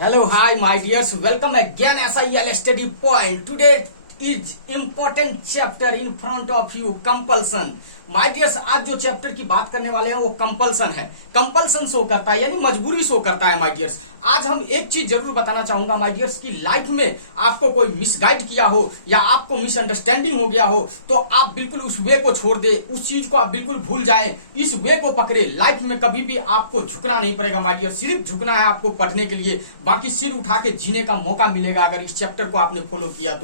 Hello, hi, my dears. Welcome again SIL Study Point. Today is important chapter in front of you, compulsion. My dears, आज जो chapter की बात करने वाले हैं वो कंपल्सन है। कंपल्सन शो करता है यानी मजबूरी शो करता है। माय डियर्स, आज हम एक चीज जरूर बताना चाहूंगा माय डियर्स की लाइफ में आपको कोई मिसगाइड किया हो या आपको मिसअंडरस्टैंडिंग हो गया हो तो आप बिल्कुल उस वे को छोड़ दे, उस चीज को आप बिल्कुल भूल जाए, इस वे को पकड़े। लाइफ में कभी भी आपको झुकना नहीं पड़ेगा माय डियर, सिर्फ झुकना है आपको पढ़ने के लिए, बाकी सिर उठा के जीने का मौका मिलेगा अगर इस चैप्टर को आपने फॉलो किया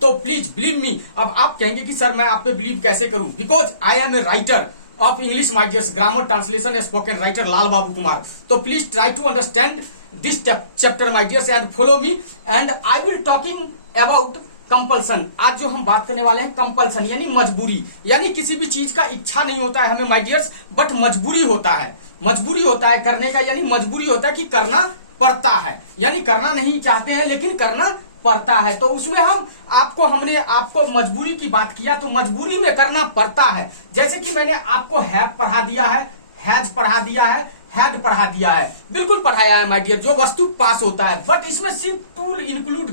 तो प्लीज बिलीव मी। अब आप कहेंगे कि सर मैं आप पे बिलीव कैसे करूं, because I am a writer of English my dears, grammar translation spoken writer Lal Babu Kumar. तो please try to understand this chapter my dears and follow me and I will talking about compulsion. आज जो हम बात करने वाले हैं कंपल्सन यानी मजबूरी, यानी किसी भी चीज का इच्छा नहीं होता है हमें माय डियर्स, बट मजबूरी होता है। मजबूरी होता है करने का, यानी मजबूरी होता है कि करना पड़ता है, यानी करना नहीं चाहते हैं लेकिन करना पड़ता है। तो उसमें हमने आपको मजबूरी की बात किया तो मजबूरी में करना पड़ता है। जैसे कि मैंने आपको हैव पढ़ा दिया है, हैज पढ़ा दिया है, हैड पढ़ा दिया है, बिल्कुल पढ़ाया है माय डियर, जो वस्तु पास होता है। बट इसमें सिर्फ टू इंक्लूड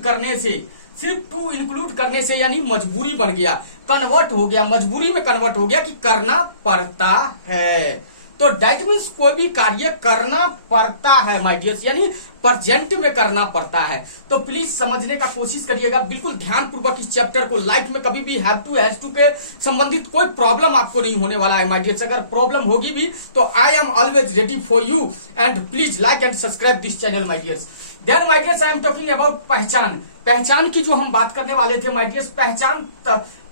करने से यानी मजबूरी बन गया, कन्वर्ट हो गया, मजबूरी में कन्वर्ट हो गया कि करना पड़ता है। तो डैट मीन्स कोई भी कार्य करना पड़ता है माय डियर्स, यानी प्रेजेंट में करना पड़ता है। तो प्लीज समझने का कोशिश करिएगा बिल्कुल ध्यान पूर्वक इस चैप्टर को। लाइफ में कभी भी हैव टू हैज टू के संबंधित कोई प्रॉब्लम आपको नहीं होने वाला है माय डियर्स। अगर प्रॉब्लम होगी भी तो I am always ready for you and please like and subscribe this channel my dears. Then my dears I am talking about पहचान। पहचान की जो हम बात करने वाले थे माय डियर्स, पहचान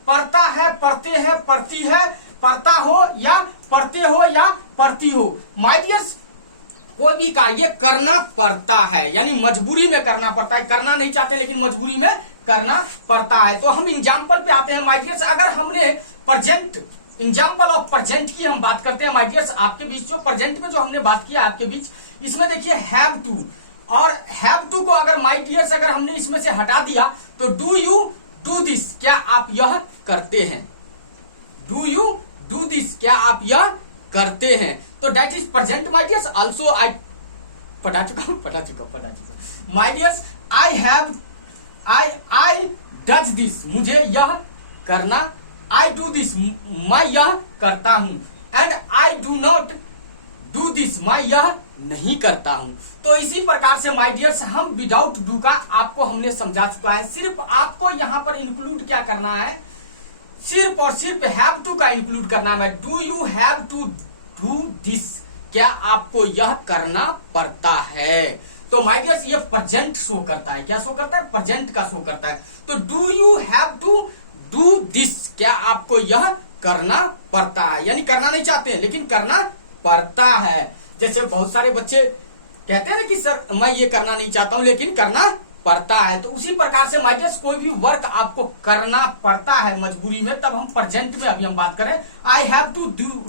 पढ़ता है, पढ़ते हैं, पढ़ती है, पढ़ता हो या पढ़ते हो या पढ़ती हो। माय डियर्स, कोई भी कार्य करना पड़ता है यानी मजबूरी में करना पड़ता है, करना नहीं चाहते लेकिन मजबूरी में करना पड़ता है। तो हम एग्जाम्पल पे आते हैं माय डियर्स। अगर हमने प्रेजेंट, एग्जाम्पल ऑफ प्रेजेंट की हम बात करते हैं माय डियर्स आपके बीच, जो प्रेजेंट में जो हमने बात किया आपके बीच, इसमें देखिए हैव टू, और हैव टू को अगर माय डियर्स अगर हमने इसमें से हटा दिया तो डू यू डू दिस, क्या आप यह करते हैं, डू यू डू दिस, क्या आप यह करते हैं। तो that is present my dears. Also I पढ़ा चुका my dears. I have, I does this, मुझे यह करना, आई डू दिस, मैं यह करता हूं, and I do not do this, मैं यह नहीं करता हूं। तो इसी प्रकार से माय डियर्स हम विदाउट डू का आपको हमने समझा चुका है। सिर्फ आपको यहां पर इंक्लूड क्या करना है, सिर्फ और सिर्फ हैव टू का इंक्लूड करना है। Do you have to do this, क्या आपको यह करना पड़ता है। तो माय डियर्स ये प्रेजेंट शो करता है, क्या शो करता है, प्रेजेंट का शो करता है। तो do you have to do this, क्या आपको यह करना पड़ता है, यानी करना नहीं चाहते हैं लेकिन करना पड़ता है। जैसे बहुत सारे बच्चे कहते हैं ना कि सर मैं ये करना नहीं चाहता हूं लेकिन करना पड़ता है। तो उसी प्रकार से माय डियर्स कोई भी वर्क आपको करना पड़ता है मजबूरी में, तब हम प्रेजेंट में अभी हम बात करें, I have to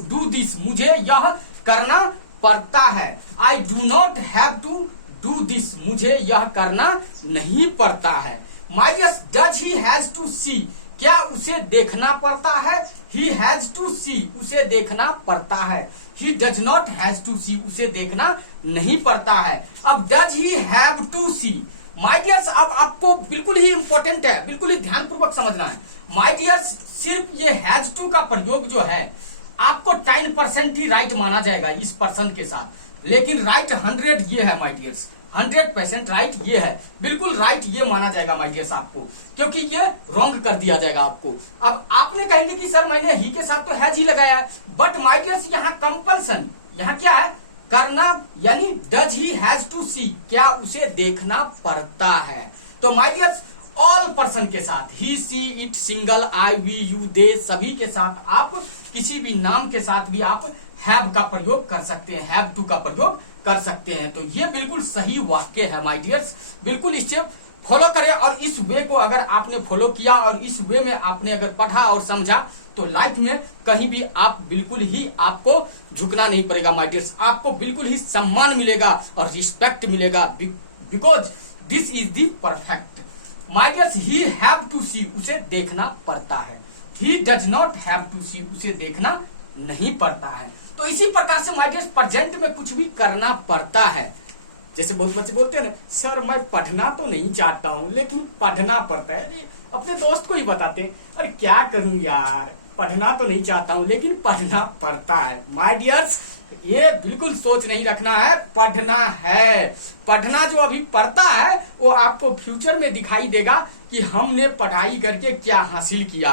do this, मुझे यह करना पड़ता है। I do not have to do this, मुझे यह करना नहीं पड़ता है। My dears, does he has to see, क्या उसे देखना पड़ता है, ही हैज टू सी, उसे देखना पड़ता है। He does not has to see, उसे देखना नहीं पड़ता है। अब does he have to see, my dears अब आपको बिल्कुल ही इंपॉर्टेंट है, बिल्कुल ही ध्यानपूर्वक समझना है। माय डियर्स सिर्फ ये हैज टू का प्रयोग जो है आपको 10% ही राइट माना जाएगा इस पर्सन के साथ, लेकिन राइट 100 ये है माय डियर्स, 100% राइट ये है, बिल्कुल राइट ये माना जाएगा माय डियर्स आपको, क्योंकि ये रॉन्ग कर दिया जाएगा आपको। अब आपने कहेंगे कि सर मैंने ही के साथ तो हैज ही लगाया है, बट माय डियर्स यहाँ कंपल्सन, यहाँ क्या है, करना, यानी does he has to see, क्या उसे देखना पड़ता है। तो माय डियर्स ऑल पर्सन के साथ, he she it single I we you they, सभी के साथ आप किसी भी नाम के साथ भी आप हैव का प्रयोग कर सकते हैं, हैव टू का प्रयोग कर सकते हैं। तो ये बिल्कुल सही वाक्य है माय डियर्स, बिल्कुल इसे फॉलो करें। और इस वे को अगर आपने फॉलो किया और इस वे में आपने अगर पढ़ा और समझा तो लाइफ में कहीं भी आप बिल्कुल ही आपको झुकना नहीं पड़ेगा माय डियर्स, आपको बिल्कुल ही सम्मान मिलेगा और रिस्पेक्ट मिलेगा, because this is the perfect. My dears, he have to see, उसे देखना पड़ता है। He does not have to see, उसे देखना नहीं पड़ता है। तो इसी प्रकार से माय डियर्स प्रेजेंट में कुछ भी करना पड़ता है जैसे बहुत बच्चे बोलते हैं ना, सर मैं पढ़ना तो नहीं चाहता हूँ लेकिन पढ़ना पड़ता है। अरे अपने दोस्त को ही बताते हैं, अरे क्या करूं यार, पढ़ना तो नहीं चाहता हूँ लेकिन पढ़ना पड़ता है। माय डियर्स, ये बिल्कुल सोच नहीं रखना है, पढ़ना है। पढ़ना जो अभी पढ़ता है वो आपको फ्यूचर में दिखाई देगा कि हमने पढ़ाई करके क्या हासिल किया।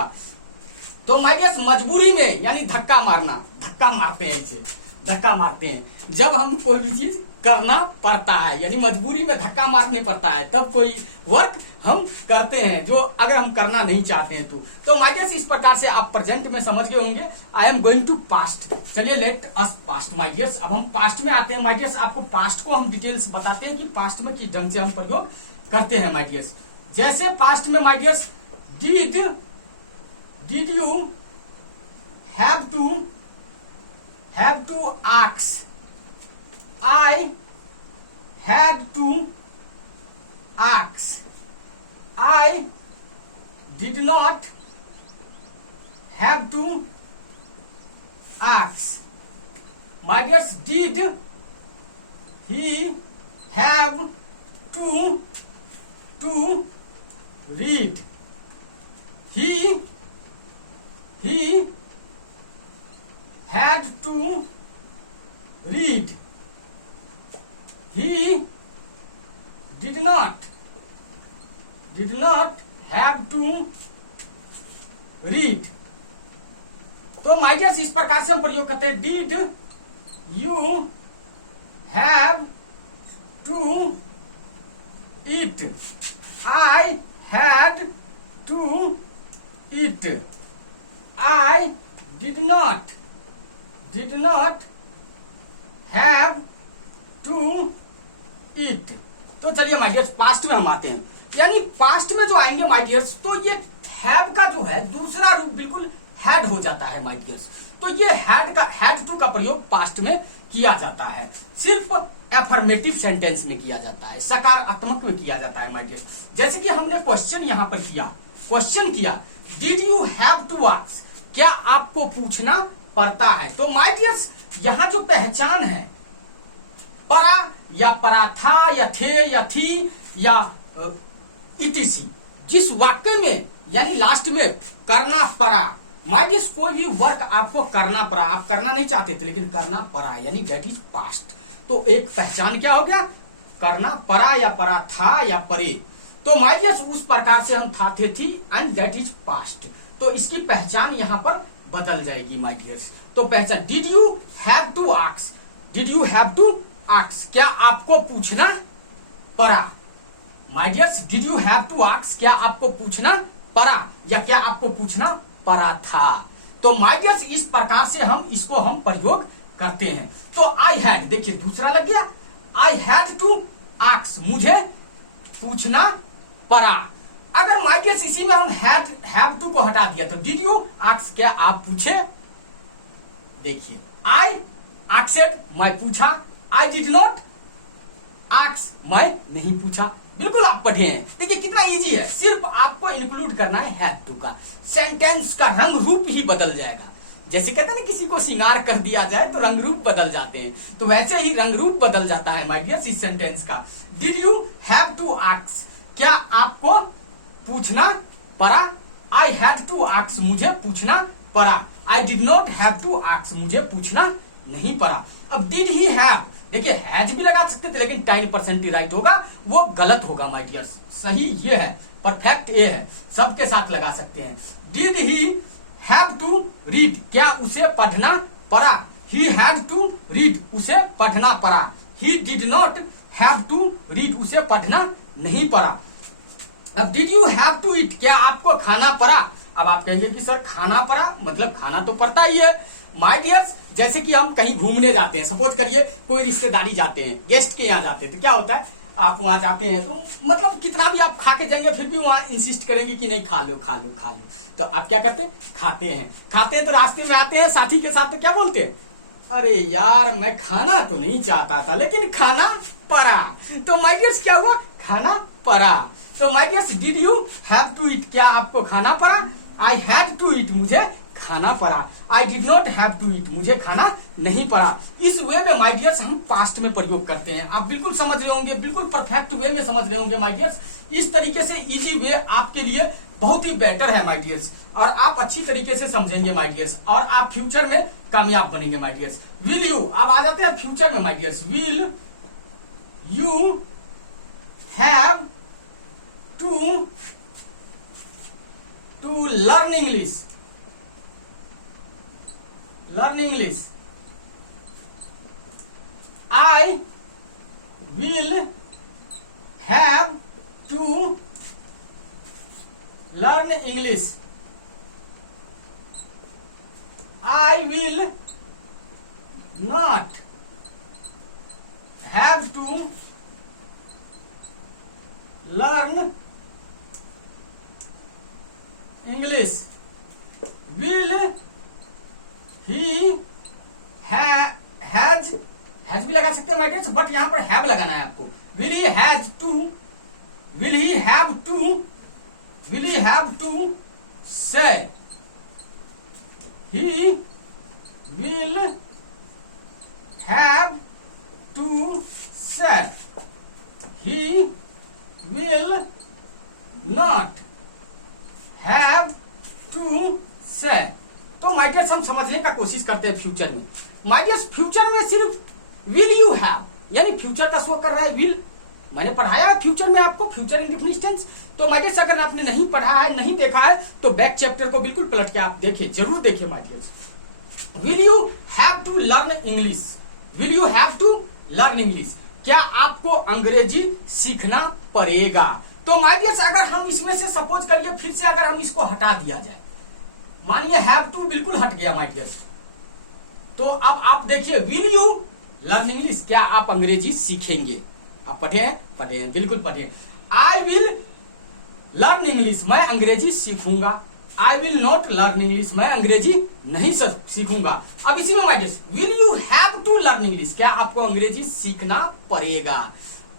तो माय डियर्स, मजबूरी में यानी धक्का मारना, धक्का मारते हैं इसे, धक्का मारते हैं जब हम कोई भी चीज करना पड़ता है, यानी मजबूरी में धक्का मारने पड़ता है, तब कोई वर्क हम करते हैं जो अगर हम करना नहीं चाहते हैं तो माय डियर्स, इस प्रकार से आप प्रेजेंट में समझ गए होंगे। I am going to past. चलिए let us past my dears. अब हम पास्ट में आते हैं माय डियर्स। आपको पास्ट को हम डिटेल्स बताते हैं कि पास्ट में किस ढंग से हम प्रयोग करते हैं माय डियर्स। जैसे पास्ट में my dears, did you have to ask, I had to ask, I did not have to ask. My dears, did he have to read? He had to read. He did not have to read. तो my dears, इस प्रकार से हम प्रयोग करते हैं। Did you have to eat? I had to eat. I did not have to eat। तो चलिए माय डियर्स, पास्ट में हम आते हैं। यानी पास्ट में जो आएंगे माय डियर्स, तो ये हैव का जो है दूसरा रूप बिल्कुल हैड हो जाता है माय डियर्स। तो ये हैड टू का प्रयोग पास्ट में किया जाता है, सिर्फ एफर्मेटिव सेंटेंस में किया जाता है, सकारात्मक में किया जाता है माय डियर्स। जैसे कि हमने क्वेश्चन यहां पर किया, क्वेश्चन किया, did you have to ask? क्या आपको पूछना पड़ता है? तो माय डियर्स, यहां जो पहचान है, परा या परा था या थे या थी या इटीसी, जिस वाक्य में यानी लास्ट में करना पड़ा, माय डियर्स कोई भी वर्क आपको करना पड़ा, आप करना नहीं चाहते थे लेकिन करना पड़ा, यानी दैट इज पास्ट। तो एक पहचान क्या हो गया, करना पड़ा या पड़ा था या परे। तो माय डियर्स, उस प्रकार से हम था, थे, थी एंड दैट इज पास्ट। तो इसकी पहचान यहां पर बदल जाएगी माय डियर्स। तो पहचान, did you have to ask? Did you have to ask? क्या आपको पूछना पड़ा? My dears, did you have to ask? क्या आपको पूछना पड़ा या क्या आपको पूछना पड़ा था? तो माय डियर्स, इस प्रकार से हम प्रयोग करते हैं। तो आई हैड, देखिए दूसरा लग गया, आई हैड टू आस्क, मुझे पूछना पड़ा। अगर माय डियर्स इसी में हम हैव टू को हटा दिया तो डिड यू आस्क, क्या आप पूछे? देखिए, आई आस्क्ड, मैं पूछा, आई डिड नॉट आस्क, मैं नहीं पूछा। बिल्कुल आप पढ़े हैं, देखिए कितना इजी है, सिर्फ आपको इंक्लूड करना है हैव टू का, सेंटेंस का रंग रूप ही बदल जाएगा। जैसे कहते हैं ना, किसी को श्रृंगार कर दिया जाए तो रंग रूप बदल जाते हैं, तो वैसे ही रंग रूप बदल जाता है माय डियर्स इस सेंटेंस का। Did you have to ask, क्या आपको पूछना पड़ा? आई हैड टू आस्क, मुझे पूछना पड़ा। I did not have to ask, मुझे पूछना नहीं पड़ा। अब डिड ही हैव, देखिए हैज भी लगा सकते थे लेकिन 10% ही राइट होगा, वो गलत होगा माय डियर्स। सही ये है, परफेक्ट ये है, सबके साथ लगा सकते हैं। Did he have to read, क्या उसे पढ़ना पड़ा? ही हैड टू रीड, उसे पढ़ना पड़ा। He did not have to read, उसे पढ़ना नहीं पड़ा। अब did you have to eat, क्या आपको खाना पड़ा? अब आप कहेंगे कि सर खाना पड़ा मतलब खाना तो पड़ता ही है। माय डियर्स, जैसे कि हम कहीं घूमने जाते हैं, सपोज करिए कोई रिश्तेदारी जाते हैं, गेस्ट के यहाँ जाते हैं, तो क्या होता है, आप वहां जाते हैं तो मतलब कितना भी आप खा के जाएंगे फिर भी वहां इंसिस्ट करेंगे कि नहीं खा लो खा लो खा लो। तो आप क्या करते हैं, खाते हैं तो रास्ते में आते हैं साथी के साथ, तो क्या बोलते हैं, अरे यार मैं खाना तो नहीं चाहता था लेकिन खाना पड़ा। तो माय डियर्स क्या हुआ, खाना पड़ा। तो my dears, did you have to eat, क्या आपको खाना पड़ा? आई हैड टू ईट, मुझे खाना पड़ा। I did not have to eat, मुझे खाना नहीं पड़ा। इस वे में माय डियर्स हम पास्ट में प्रयोग करते हैं। आप बिल्कुल समझ रहे होंगे, बिल्कुल परफेक्ट वे में समझ रहे होंगे माय डियर्स। इस तरीके से इजी वे आपके लिए बहुत ही बेटर है माय डियर्स, और आप अच्छी तरीके से समझेंगे माय डियर्स, और आप फ्यूचर में कामयाब बनेंगे माय डियर्स। विल यू, अब आ जाते हैं फ्यूचर में my dears. Will you have to learn English, learn English. I will have to learn English. I will not have to learn English. Will he has भी लगा सकते हैं my dears, but यहां पर have लगाना है आपको। Will he have to say, he will have to say, he will not have to say। तो माय डियर्स हम समझने का कोशिश करते हैं फ्यूचर में। माय डियर्स फ्यूचर में सिर्फ विल यू हैव, यानी फ्यूचर का शो कर रहा है विल। मैंने पढ़ाया है फ्यूचर में आपको, फ्यूचर इंडेफिनिट टेंस। तो माय डियर्स अगर आपने नहीं पढ़ा है, नहीं देखा है, तो बैक चैप्टर को बिल्कुल पलट के आप देखिए, जरूर देखिए my dears. Will you have to learn English, will you have to learn English, क्या आपको अंग्रेजी सीखना पड़ेगा। तो माय डियर्स अगर हम इसमें से सपोज करिए, फिर से अगर हम इसको हटा दिया जाए, मानिए हैव टू बिल्कुल हट गया माय डियर्स, तो अब आप देखिए विल यू लर्न इंग्लिश, क्या आप अंग्रेजी सीखेंगे। आप पढ़े हैं, बिल्कुल पढ़े। आई विल लर्न इंग्लिश, मैं अंग्रेजी सीखूंगा। I will not learn English, मैं अंग्रेजी नहीं सीखूंगा। अब इसी में my dears will you have to learn English, क्या आपको अंग्रेजी सीखना पड़ेगा।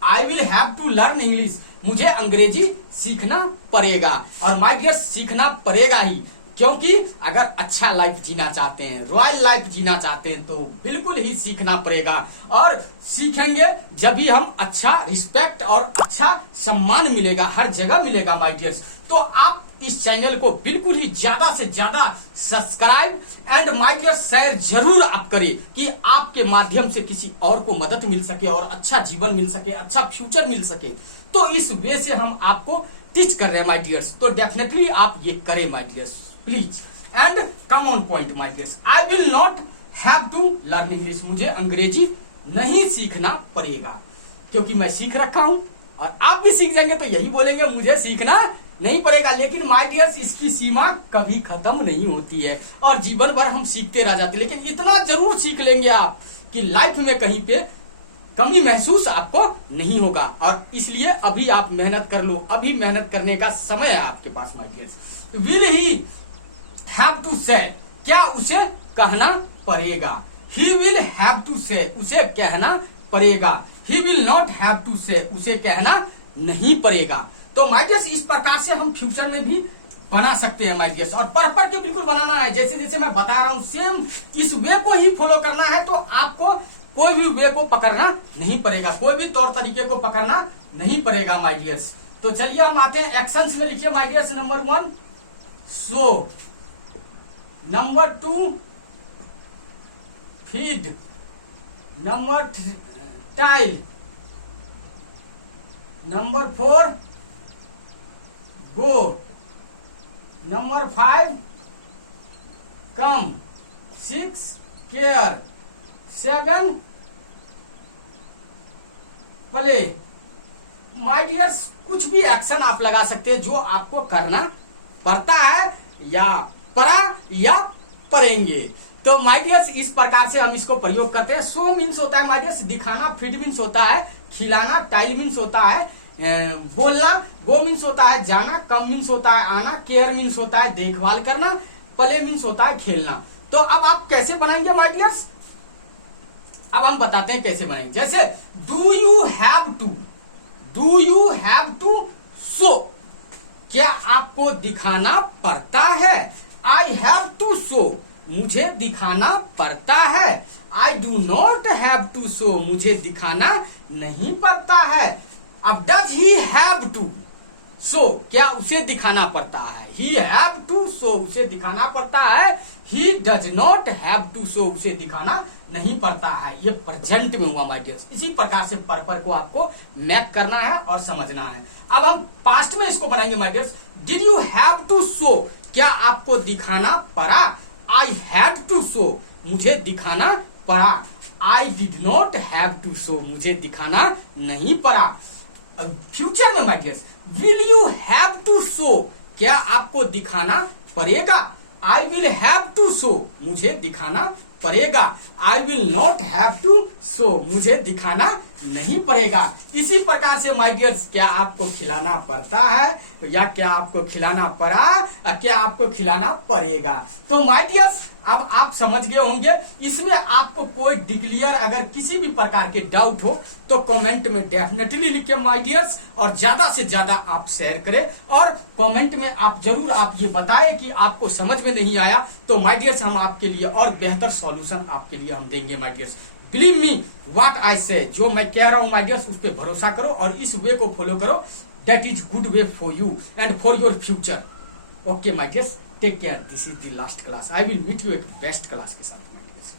I will have to learn English, मुझे अंग्रेजी सीखना पड़ेगा। और माय डियर्स सीखना पड़ेगा ही, क्योंकि अगर अच्छा लाइफ जीना चाहते हैं, रॉयल लाइफ जीना चाहते हैं, तो बिल्कुल ही सीखना पड़ेगा। और सीखेंगे जब भी हम अच्छा रिस्पेक्ट और अच्छा सम्मान मिलेगा, हर जगह मिलेगा माय डियर्स। तो आप इस चैनल को बिल्कुल ही ज्यादा से ज्यादा subscribe and my dears share जरूर आप करें, कि आपके माध्यम से किसी और को मदद मिल सके और अच्छा जीवन मिल सके, अच्छा फ्यूचर मिल सके। तो इस वे से हम आपको टीच कर रहे हैं माय डियर्स, तो डेफिनेटली आप ये करें my dears please. And come on point my dears, I will not have to learn English, मुझे अंग्रेजी नहीं सीखना पड़ेगा, क्योंकि मैं सीख रखा हूं। और आप भी सीख जाएंगे तो यही बोलेंगे मुझे सीखना नहीं पड़ेगा। लेकिन माय डियर्स इसकी सीमा कभी खत्म नहीं होती है, और जीवन भर हम सीखते रह जाते हैं। लेकिन इतना जरूर सीख लेंगे आप कि लाइफ में कहीं पे कमी महसूस आपको नहीं होगा। और इसलिए अभी आप मेहनत कर लो, अभी मेहनत करने का समय है आपके पास my dears. Will he have to say, क्या उसे कहना पड़ेगा। He will have to say, उसे कहना पड़ेगा। He will not have to say, उसे कहना नहीं पड़ेगा। तो माय डियर्स इस प्रकार से हम फ्यूचर में भी बना सकते हैं माय डियर्स, और पढ़ के बिल्कुल बनाना है, जैसे जैसे मैं बता रहा हूं सेम इस वे को ही फॉलो करना है। तो आपको कोई भी वे को पकड़ना नहीं पड़ेगा, कोई भी तौर तरीके को पकड़ना नहीं पड़ेगा माय डियर्स। तो चलिए हम आते हैं एक्शंस में। लिखिए my dears, number 1 so, number 2 feed, number 3 tile, number 4 go, number 5 come, 6 care, 7 play. My dears कुछ भी एक्शन आप लगा सकते हैं जो आपको करना पड़ता है, या पड़ा या पड़ेंगे। तो माय डियर्स इस प्रकार से हम इसको प्रयोग करते हैं। सो मीन्स होता है माय डियर्स दिखाना, फीड मीन्स होता है खिलाना, टाइल मीन्स होता है बोलना, गो मीन्स होता है जाना, कम मीन्स होता है आना, केयर मीन्स होता है देखभाल करना, प्ले मीन्स होता है खेलना। तो अब आप कैसे बनाएंगे माय डियर्स, अब हम बताते हैं कैसे बनाएंगे। जैसे डू यू हैव टू सो, क्या आपको दिखाना पड़ता है। आई हैव टू शो, मुझे दिखाना पड़ता है। I do not have to show, मुझे दिखाना नहीं पड़ता है। अब does he have to show, क्या उसे दिखाना पड़ता है? ही हैव टू शो, उसे दिखाना पड़ता है। He does not have to show, उसे दिखाना नहीं पड़ता है। ये प्रेजेंट में हुआ माय डियर्स। इसी प्रकार से पर्पल को आपको मैप करना है और समझना है। अब हम पास्ट में इसको बनाएंगे my dears. Did you have to show, क्या आपको दिखाना पड़ा? आई हैड टू शो, मुझे दिखाना पड़ा। I did not have to show, मुझे दिखाना नहीं पड़ा। फ्यूचर में my dears, will you have to show, क्या आपको दिखाना पड़ेगा? I will have to show, मुझे दिखाना पड़ेगा। I will not have to show, मुझे दिखाना नहीं पड़ेगा। इसी प्रकार से माय डियर्स, क्या आपको खिलाना पड़ता है या क्या आपको खिलाना पड़ा, क्या आपको खिलाना पड़ेगा? तो माय डियर्स, अब आप समझ गए होंगे। इसमें आपको कोई डिक्लियर अगर किसी भी प्रकार के डाउट हो तो कमेंट में डेफिनेटली लिखे माय डियर्स, और ज्यादा से ज्यादा आप शेयर करें और कमेंट में आप जरूर आप ये बताएं कि आपको समझ में नहीं आया। तो माय डियर्स, हम आपके लिए और बेहतर सॉल्यूशन आपके लिए हम देंगे my dears. Believe me what I से, जो मैं कह रहा हूं माय डियर्स, उस पर भरोसा करो और इस वे को फॉलो करो। That is good way for you and for your future. Okay my dears, take care. This is the last class. I will meet you एक बेस्ट क्लास के साथ माय डियर्स।